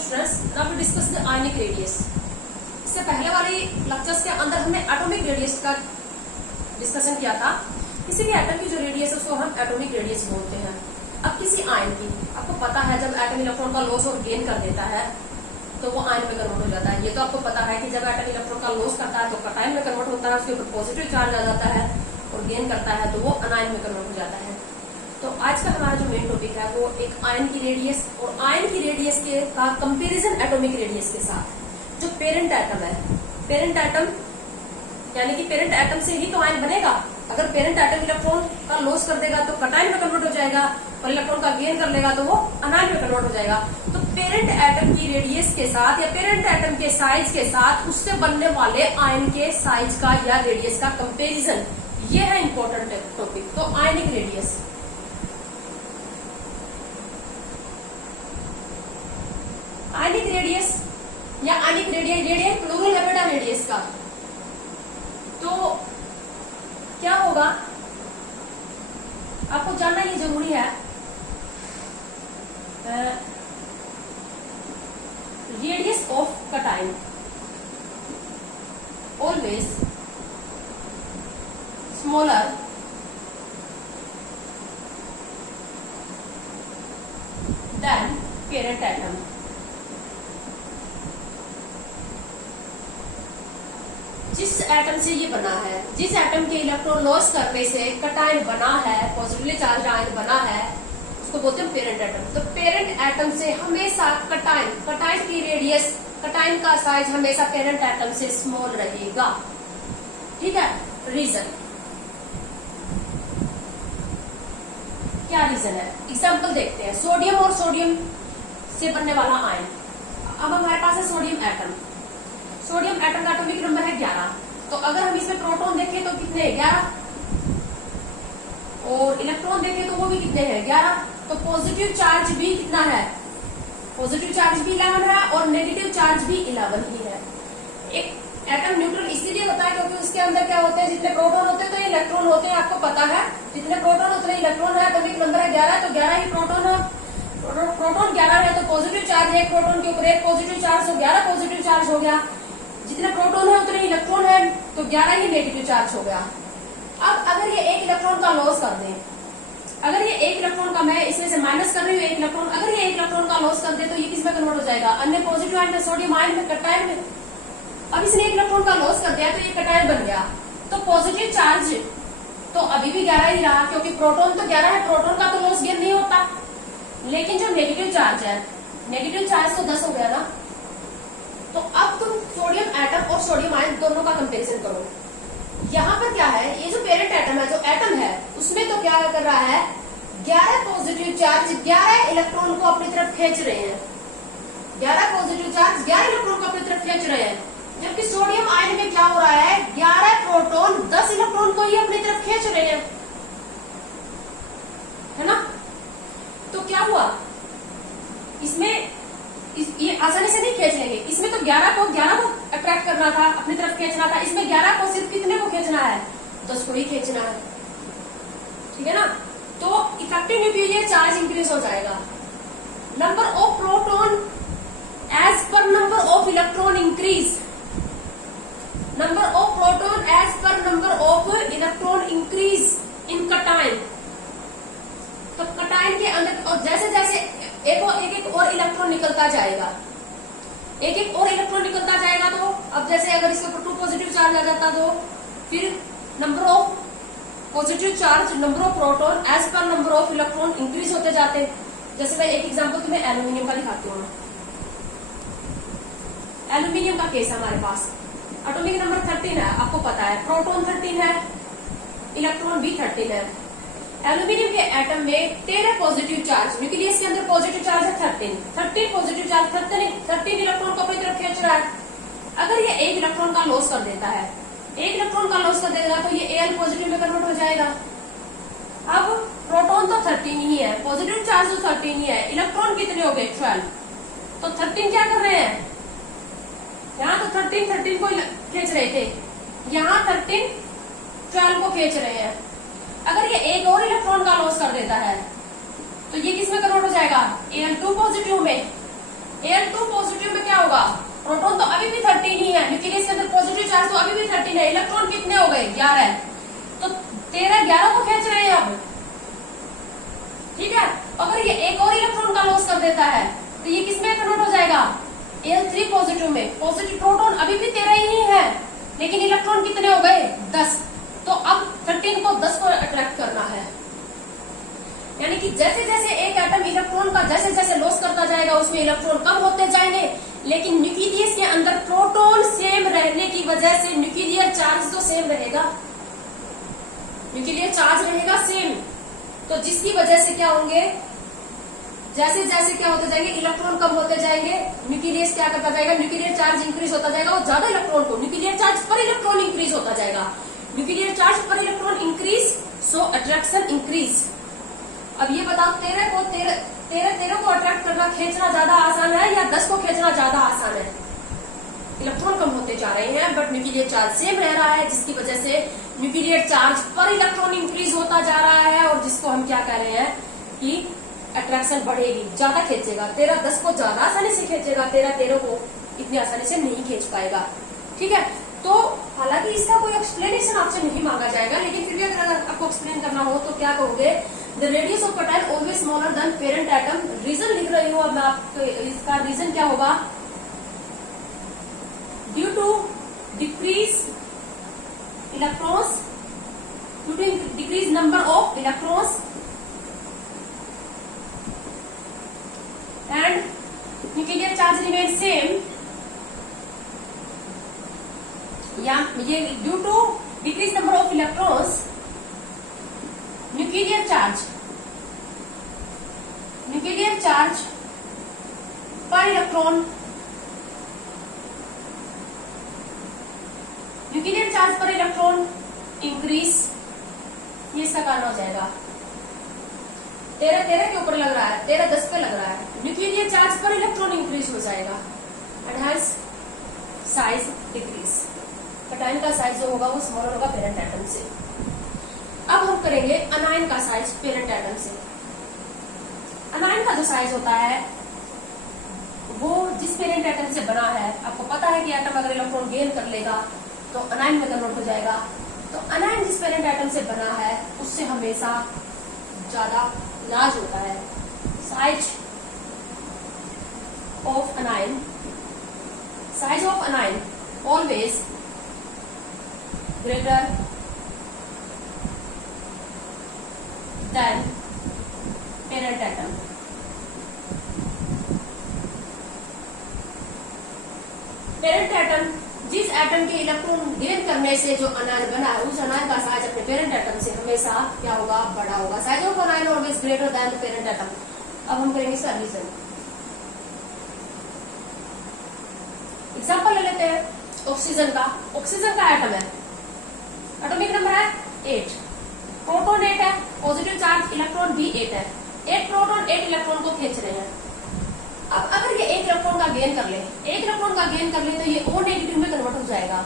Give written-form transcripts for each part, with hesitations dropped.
Students, now we discuss the ionic radius. इससे पहले वाले लेक्चर्स के अंदर हमने एटॉमिक रेडियस का डिस्कशन किया था। किसी भी एटम की जो रेडियस है उसको हम एटॉमिक रेडियस बोलते हैं। अब किसी आयन की, आपको पता है जब एटम इलेक्ट्रॉन का लॉस और गेन कर देता है तो वो आयन में कन्वर्ट हो जाता है। ये तो आपको पता है कि जब एटम इलेक्ट्रॉन का लॉस करता है तो कटायन में कन्वर्ट होता है, उसके ऊपर पॉजिटिव चार्ज आ जाता है, और गेन करता है तो वो अनायन में कन्वर्ट हो जाता है। तो आज का हमारा जो मेन टॉपिक है वो एक आयन की रेडियस और आयन की रेडियस के का कंपैरिजन एटॉमिक रेडियस के साथ। जो पेरेंट एटम है, पेरेंट एटम यानी कि पेरेंट एटम से ही तो आयन बनेगा। अगर पेरेंट एटम इलेक्ट्रॉन का लॉस कर देगा तो कटायन में कन्वर्ट हो जाएगा, और इलेक्ट्रॉन का गेन कर लेगा तो वो अनायन में कन्वर्ट हो जाएगा। तो पेरेंट एटम की रेडियस के साथ या पेरेंट एटम के साइज के साथ उससे बनने वाले आयन के साइज का या रेडियस का कंपेरिजन, ये है इंपॉर्टेंट टॉपिक। तो आयनिक रेडियस, आयनिक रेडियस या आयनिक रेडियस प्लूरल है बेटा रेडियस का। तो क्या होगा आपको जानना ये जरूरी है। Radius of cation always smaller than parent atom. जिस एटम से ये बना है, जिस एटम के इलेक्ट्रॉन लॉस करने से कटायन बना है, पॉजिटिवली चार्ज आयन बना है, उसको बोलते हैं पेरेंट एटम। तो पेरेंट एटम से हमेशा कटायन की रेडियस, कटायन का साइज हमेशा पेरेंट एटम से स्मॉल रहेगा। ठीक है, रीजन क्या रीजन है? एग्जाम्पल देखते हैं। सोडियम और सोडियम से बनने वाला आयन। अब हमारे पास है सोडियम एटम। सोडियम एटम का एटॉमिक नंबर है 11। तो अगर हम इसमें प्रोटॉन देखें तो कितने हैं? 11। और इलेक्ट्रॉन देखें तो वो भी कितने हैं? 11। तो पॉजिटिव चार्ज भी कितना है? पॉजिटिव चार्ज भी 11 है और नेगेटिव चार्ज भी 11 ही है। एक एटम न्यूट्रल इसीलिए होता है क्योंकि उसके अंदर क्या होते हैं, जितने प्रोटॉन होते हैं तो इलेक्ट्रॉन होते हैं। आपको पता है जितने प्रोटॉन उतने इलेक्ट्रॉन है। एटॉमिक नंबर है 11, तो 11 ही प्रोटॉन है। प्रोटॉन 11 है तो पॉजिटिव चार्ज है, एक प्रोटॉन के ऊपर एक पॉजिटिव चार्ज, तो 11 पॉजिटिव चार्ज हो गया। जितने प्रोटॉन है उतने इलेक्ट्रॉन है, तो 11 ही नेगेटिव चार्ज हो गया। अब अगर ये एक इलेक्ट्रॉन का लॉस कर दें, अगर ये एक इलेक्ट्रॉन का, मैं इसमें से माइनस कर रही हूँ एक इलेक्ट्रॉन, अगर ये एक इलेक्ट्रॉन का लॉस कर दे तो ये किस में कन्वर्ट हो जाएगा? अन्य पॉजिटिव आयन में, सोडियम आयन में, कटायन में। अब इसने एक इलेक्ट्रॉन का लॉस कर दिया तो ये कटायन बन गया। तो पॉजिटिव चार्ज तो अभी भी 11 ही रहा क्योंकि प्रोटॉन तो 11 है, प्रोटॉन का तो लॉस गेन नहीं होता। लेकिन जो नेगेटिव चार्ज है, नेगेटिव चार्ज तो 10 हो गया ना। तो अब तुम सोडियम एटम और सोडियम आयन दोनों का कंपैरिजन करो। यहाँ पर क्या है, ये जो पेरेंट एटम है, जो एटम है, उसमें तो क्या कर रहा है, 11 पॉजिटिव चार्ज 11 इलेक्ट्रॉन को अपनी तरफ खींच रहे हैं। 11 पॉजिटिव चार्ज 11 इलेक्ट्रॉन को अपनी तरफ खींच रहे हैं। जबकि सोडियम आयन में क्या हो रहा है, 11 प्रोटॉन 10 इलेक्ट्रॉन को ही अपनी तरफ खींच रहे हैं, है ना। तो क्या हुआ, इसमें ये आसानी से नहीं खींच लेंगे। इसमें तो 11 को अट्रैक्ट करना था, अपनी तरफ खींचना था। इसमें 11 को सिर्फ कितने को खींचना है? 10 को ही खींचना है। ठीक है ना। तो इफेक्टिव न्यूक्लियर चार्ज इंक्रीज हो जाएगा। Number of proton as per number of electron increase. Number of proton as per number of electron increase in cation. तो कटायन के अंदर और जैसे जैसे एक और इलेक्ट्रॉन निकलता जाएगा, एक एक और इलेक्ट्रॉन निकलता जाएगा, तो अब जैसे अगर इसके ऊपर 2 पॉजिटिव चार्ज आ जाता तो फिर number of positive charge, number of proton as per number of electron increase होते जाते। जैसे मैं एक एग्जांपल तुम्हें एल्यूमिनियम का दिखाती हूँ। एल्यूमिनियम का केस हमारे पास एटॉमिक नंबर 13 है, आपको पता है। प्रोटॉन 13 है, इलेक्ट्रॉन भी 13 है। एल्यूमिनियम के एटम में 13 पॉजिटिव चार्ज, न्यूक्लियस के अंदर पॉजिटिव चार्ज है 13 पॉजिटिव चार्ज, 13 इलेक्ट्रॉन को अपनी तरफ खींच रहा है। अगर ये एक इलेक्ट्रॉन का लॉस कर देता है, एक इलेक्ट्रॉन का लॉस कर देगा तो ये Al पॉजिटिव में कन्वर्ट हो जाएगा। अब प्रोटॉन तो 13 ही है, पॉजिटिव चार्ज तो 13 ही है, इलेक्ट्रॉन कितने हो गए? 12। तो 13 क्या कर रहे हैं, यहाँ तो 13 को खींच रहे थे, यहाँ 13 12 को खींच रहे हैं। अगर ये एक और इलेक्ट्रॉन का लॉस कर देता है तो ये किस में कन्वर्ट हो जाएगा? Al2 पॉजिटिव में। Al2 प्रोटॉन तो अभी भी 13 ही है, न्यूक्लियस के अंदर पॉजिटिव चार्ज तो अभी भी 13 है, इलेक्ट्रॉन कितने हो गए 11, तो 13 11 को खींच रहे हैं अब, ठीक है। अगर ये एक और इलेक्ट्रॉन का लॉस कर देता है तो ये किसमें कन्वर्ट हो जाएगा, Al3 पॉजिटिव में। पॉजिटिव प्रोटॉन अभी भी 13 ही है, लेकिन इलेक्ट्रॉन कितने हो गए 10, तो अब 13 को 10 को अट्रैक्ट करना है। यानी कि जैसे जैसे एक एटम इलेक्ट्रॉन का जैसे जैसे लॉस करता जाएगा उसमें इलेक्ट्रॉन कम होते जाएंगे, लेकिन न्यूक्लियस के अंदर प्रोटॉन सेम रहने की वजह से न्यूक्लियर चार्ज तो सेम रहेगा, न्यूक्लियर चार्ज रहेगा सेम, तो जिसकी वजह से क्या होंगे, जैसे जैसे क्या होते जाएंगे इलेक्ट्रॉन कम होते जाएंगे, न्यूक्लियस क्या करता जाएगा, न्यूक्लियर चार्ज इंक्रीज होता जाएगा और ज्यादा इलेक्ट्रॉन को nuclear charge per electron increase होता जाएगा, nuclear charge per electron increase so attraction increase. अब ये बताओ 13 को अट्रैक्ट करना खींचना ज्यादा आसान है या 10 को खींचना ज्यादा आसान है, इलेक्ट्रॉन कम होते जा रहे हैं बट न्यूक्लियर चार्ज सेम रह रहा है, जिसकी वजह से nuclear charge per electron increase होता जा रहा है और जिसको हम क्या कह रहे हैं कि अट्रैक्शन बढ़ेगी, ज्यादा खींचेगा, 13 10 को ज्यादा आसानी से खींचेगा, 13 को इतनी आसानी से नहीं खींच पाएगा, ठीक है। तो हालांकि इसका कोई एक्सप्लेनेशन आपसे नहीं मांगा जाएगा, लेकिन फिर भी अगर आपको एक्सप्लेन करना हो तो क्या कहोगे, the radius of cation always smaller than parent atom. Reason लिख रही हूँ अब मैं आपको, इसका रीजन क्या होगा, due to decrease electrons, due to decrease number of electrons and nuclear charge remain same, या ये due to decrease number of electrons nuclear charge per electron, nuclear charge per electron increase, ये इसका कारण हो जाएगा। 13 के ऊपर लग रहा है, 13 10 पे लग रहा है, nuclear charge per electron increase हो जाएगा and has size decrease, cation का साइज जो होगा वो स्मॉलर होगा पेरेंट एटम से। अब हम करेंगे अनायन का साइज पेरेंट एटम से। अनायन का जो साइज होता है वो जिस पेरेंट एटम से बना है, आपको पता है कि एटम अगर इलेक्ट्रॉन गेन कर लेगा तो अनायन में कन्वर्ट हो जाएगा, तो अनायन जिस पेरेंट एटम से बना है उससे हमेशा ज्यादा लार्ज होता है। Size of अनायन always greater than parent atom. Parent atom जिस एटम के इलेक्ट्रॉन गेन करने से जो अनायन बना है उस अनायन का साइज अपने पेरेंट एटम से हमेशा क्या होगा, बड़ा होगा। Size of अनायन always greater than the parent atom. अब हम करेंगे इसका रीजन। एग्जांपल ले लेते हैं ऑक्सीजन का। ऑक्सीजन का एटम है, एटॉमिक नंबर है 8, प्रोटॉन 8 है, पॉजिटिव चार्ज इलेक्ट्रॉन भी 8 है। 8 प्रोटॉन 8 इलेक्ट्रॉन को खींच रहे हैं। अब अगर ये 1 इलेक्ट्रॉन का गेन कर ले, 1 इलेक्ट्रॉन का गेन कर ले तो ये O नेगेटिव में कन्वर्ट हो जाएगा।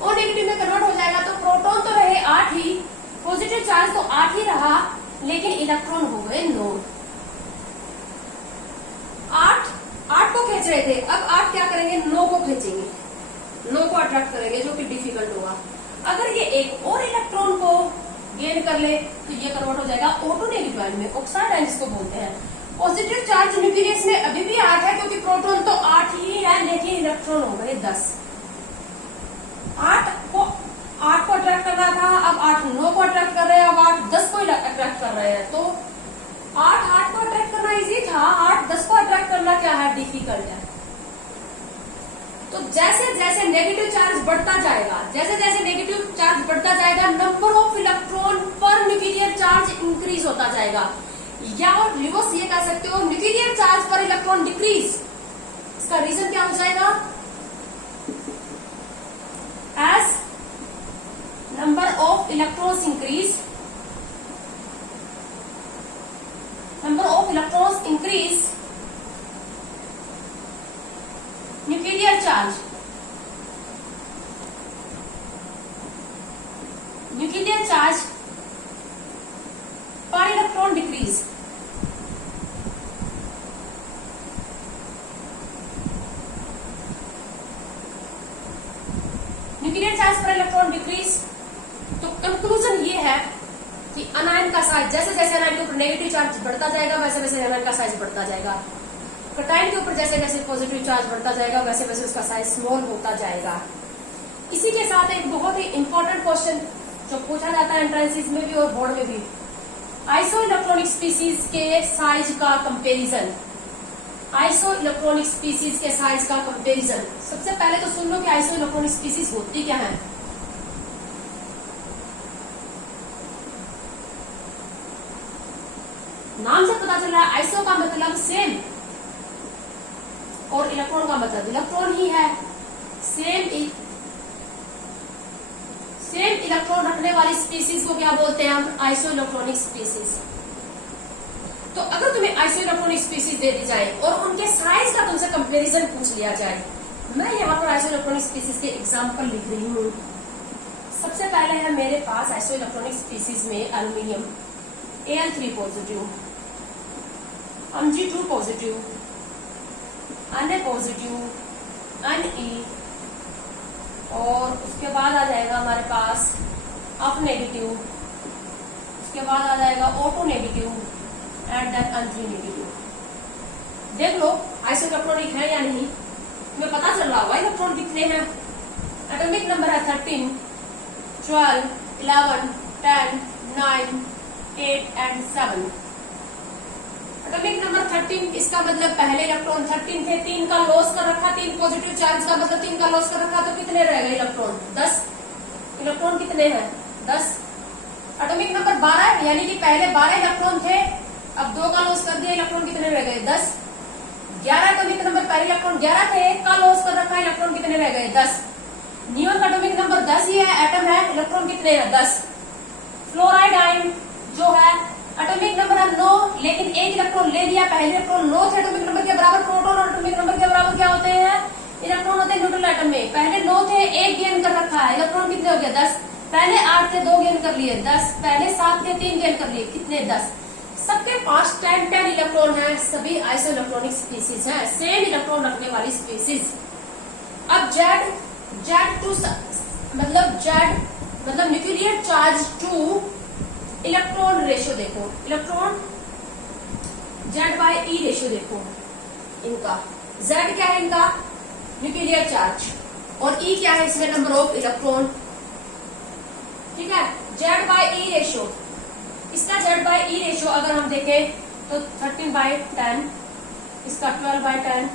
O नेगेटिव में कन्वर्ट हो जाएगा तो प्रोटॉन तो रहे 8 ही, पॉजिटिव चार्ज तो 8 ही रहा, लेकिन इलेक्ट्रॉन हो गए 9। 8 को खींच रहे थे, अब 8 क्या करेंगे, 9 को खींचेंगे, 9 को अट्रैक्ट करेंगे, जो कि डिफिकल्ट होगा। अगर ये एक और इलेक्ट्रॉन को गेन कर ले तो ये कन्वर्ट हो जाएगा O2 नेगेटिव आयन में, ऑक्साइड आयन जिसको बोलते हैं। पॉजिटिव चार्ज न्यूक्लियस में अभी भी 8 है, क्योंकि प्रोटॉन तो 8 ही है, लेकिन इलेक्ट्रॉन हो गए 10। 8 को अट्रैक्ट करना था, अब 8 9 को अट्रैक्ट कर रहे हैं, अब 8 10 को अट्रैक्ट कर रहे हैं। तो 8 को अट्रैक्ट करना इजी था, 8 10 को अट्रैक्ट करना क्या है, डिफिकल्ट है। तो जैसे जैसे नेगेटिव चार्ज बढ़ता जाएगा, जैसे जैसे नेगेटिव चार्ज बढ़ता जाएगा, number of electron per nuclear charge increase होता जाएगा, या और रिवर्स ये कह सकते हो nuclear charge per electron decrease. इसका रीजन क्या हो जाएगा, as number of electrons increase, number of electrons increase, nuclear charge per electron decrease. Electron decrease. तो कंक्लूजन ये है कि अनायन का साइज जैसे जैसे अनायन के ऊपर नेगेटिव चार्ज बढ़ता जाएगा वैसे वैसे अनायन का साइज बढ़ता जाएगा। कैटायन के ऊपर जैसे जैसे पॉजिटिव चार्ज बढ़ता जाएगा वैसे वैसे उसका साइज स्मॉल होता जाएगा। इसी के साथ एक बहुत ही इंपॉर्टेंट क्वेश्चन जो पूछा जाता है एंट्रेंसेस में भी और बोर्ड में भी, आइसो इलेक्ट्रॉनिक स्पीसीज के साइज का कंपैरिजन। आइसो इलेक्ट्रॉनिक स्पीसीज के साइज का कंपैरिजन। सबसे पहले तो सुन लो कि आइसो इलेक्ट्रॉनिक स्पीसीज होती क्या है। नाम से पता चल रहा है आइसो का मतलब सेम और इलेक्ट्रॉन का मतलब इलेक्ट्रॉन ही है। सेम इलेक्ट्रॉन रखने वाली स्पीसीज को क्या बोलते हैं हम? Iso electronic species. तो अगर तुम्हें आइसो इलेक्ट्रॉनिक स्पीसीज दे दी जाए और उनके साइज का तुमसे कंपैरिजन पूछ लिया जाए, मैं यहाँ पर आइसो इलेक्ट्रॉनिक स्पीसीज के एग्जाम्पल लिख रही हूँ। सबसे पहले है मेरे पास आइसो इलेक्ट्रॉनिक स्पीसीज में aluminium Al3 positive, Mg2 positive, Na positive, Ne, और उसके बाद आ जाएगा हमारे पास अप नेगेटिव, उसके बाद आ जाएगा O2 negative and then N3 negative. देख लो आइसो इलेक्ट्रॉनिक है या नहीं, तुम्हें पता चल रहा होगा इलेक्ट्रॉन कितने हैं। एटॉमिक नंबर है 13, 12, 11, 10, 9, 8 एंड 7। एटॉमिक नंबर 13, इसका मतलब पहले इलेक्ट्रॉन 13 थे, 3 का लॉस कर रखा, 3 पॉजिटिव चार्ज का मतलब 3 का लॉस कर रखा, तो कितने रह गए इलेक्ट्रॉन? 10। इलेक्ट्रॉन कितने हैं? 10। एटॉमिक नंबर 12, यानी कि पहले 12 इलेक्ट्रॉन थे, अब 2 का लॉस कर दिया, इलेक्ट्रॉन कितने रह गए? 10। 11 एटॉमिक नंबर, पहले इलेक्ट्रॉन 11 थे, 1 का लॉस कर रखा, इलेक्ट्रॉन कितने रह गए? 10। नियोन का एटॉमिक नंबर 10 ही है, एटम है, इलेक्ट्रॉन कितने हैं? 10। फ्लोराइड आयन जो है एटॉमिक नंबर है 9, लेकिन 1 इलेक्ट्रॉन ले लिया, पहले इलेक्ट्रॉन 9 थे एटॉमिक नंबर के बराबर। प्रोटॉन और एटॉमिक नंबर के बराबर क्या होते हैं? इलेक्ट्रॉन होते हैं न्यूट्रल एटम में। पहले 9 थे, 1 गेन कर रखा है, इलेक्ट्रॉन कितने हो गया? 10। पहले 8 थे, 2 गेन कर लिए, 10। पहले 7 थे, 3 गेन कर लिए, कितने? 10। सबके पास 10 इलेक्ट्रॉन है, सभी आइसो इलेक्ट्रॉनिक स्पीसीज है, सेम इलेक्ट्रॉन रखने वाली स्पीसीज। अब Z2 मतलब nuclear charge two electron ratio देखो, इलेक्ट्रॉन Z/E रेशियो देखो इनका। Z क्या है इनका? न्यूक्लियर चार्ज, और E क्या है इसमें? Number of electron. ठीक है, Z/E रेशियो, इसका Z/E रेशियो अगर हम देखें तो 13/10, इसका 12/10,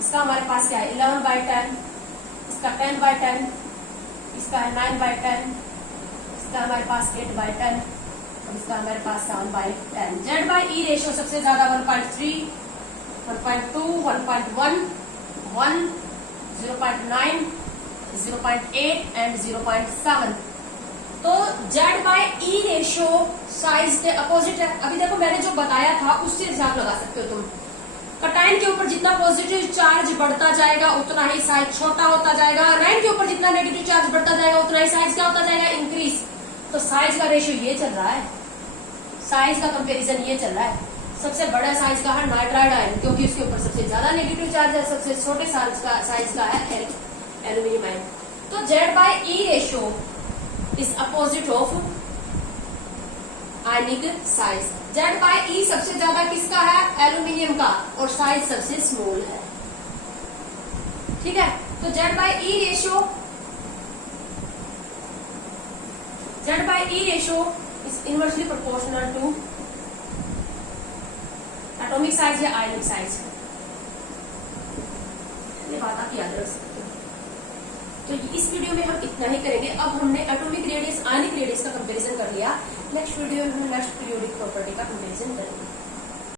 इसका हमारे पास क्या है? 11/10, इसका 10/10, इसका है 9/10, इसका हमारे पास 8/10, इसका हमारे पास 7/10। Z/E रेशियो सबसे ज्यादा 1.3, 1.2, 1.1, 1, 0.9, 0.8 एंड 0.7। तो Z/E रेशियो साइज के अपोजिट है। अभी देखो मैंने जो बताया था उससे हिसाब लगा सकते हो तुम। कैटायन के ऊपर जितना पॉजिटिव चार्ज बढ़ता जाएगा उतना ही साइज छोटा होता जाएगा, आयन के ऊपर जितना नेगेटिव चार्ज बढ़ता जाएगा उतना ही साइज क्या होता जाएगा? इंक्रीज। तो साइज का रेशियो ये चल रहा है, साइज का कंपैरिजन ये चल रहा है। सबसे बड़ा साइज का है नाइट्राइड आयन, क्योंकि उसके ऊपर सबसे ज्यादा नेगेटिव चार्ज है, सबसे छोटे साइज का है एल्यूमिनियम आयन। तो Z/E ratio is opposite of ionic size. Z/E सबसे ज्यादा किसका है? एल्यूमिनियम का, और साइज सबसे स्मॉल है। ठीक है, तो Z/E ratio is inversely proportional to atomic size या आयनिक साइज। ये बात आप याद रख सकते हो। तो इस वीडियो में हम इतना ही करेंगे। अब हमने एटॉमिक रेडियस आयनिक रेडियस का कंपैरिजन कर लिया। नेक्स्ट वीडियो में हम नेक्स्ट पीरियोडिक प्रॉपर्टी का कंपैरिजन करेंगे।